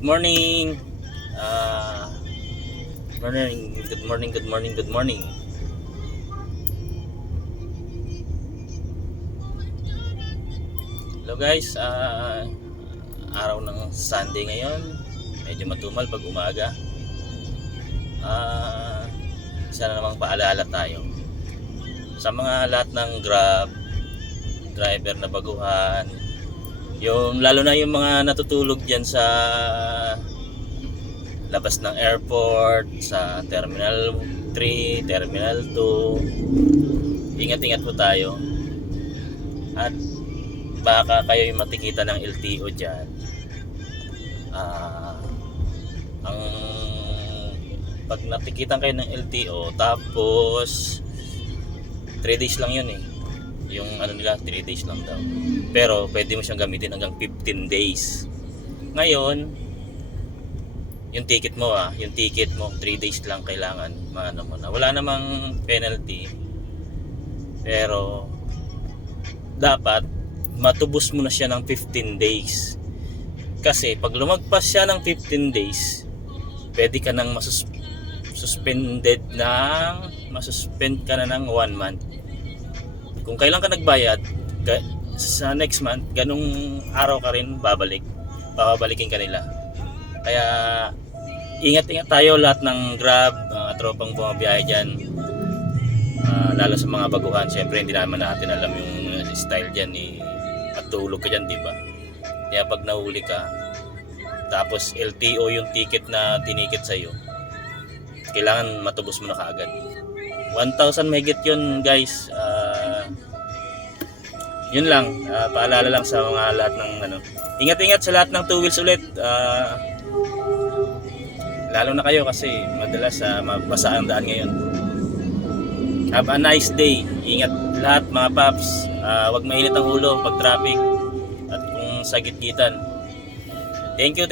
Morning. Uh, good morning. Hello guys, araw ng Sunday ngayon. Medyo matumal pag umaga. Isa na namang paalala tayo sa mga lahat ng Grab driver na baguhan. Lalo na yung mga natutulog diyan sa labas ng airport, sa Terminal 3, Terminal 2. Ingat-ingat po tayo. At baka kayo yung matikita ng LTO dyan. Ang pag natikitan kayo ng LTO, tapos 3 days lang yun eh. Yung ano nila, 3 days lang daw. Pero pwede mo siyang gamitin hanggang 15 days. Ngayon, yung ticket mo 3 days lang kailangan maano mo na. Wala namang penalty. Pero dapat matubos mo na siya ng 15 days. Kasi pag lumagpas siya ng 15 days, pwede ka nang masuspend ka na ng 1 month. Kung kailan ka nagbayad, sa next month, ganung araw ka rin babalikin ka nila. Kaya ingat-ingat tayo lahat ng Grab, tropang bumabiyahe dyan, lalo sa mga baguhan. Siyempre hindi naman natin alam yung style dyan at tulog ka dyan, diba? Kaya pag nahuli ka, tapos LTO yung ticket na tinikit sa'yo, kailangan matubos mo na kaagad. 1,000 mahigit yun guys. Yun lang, paalala lang sa mga lahat ng ingat-ingat sa lahat ng 2 wheels ulit. Lalo na kayo kasi madalas mabasa ang daan ngayon. Have a nice day. Ingat lahat mga paps. Huwag mainit ang ulo pag traffic at kung sa gitgitan. Thank you.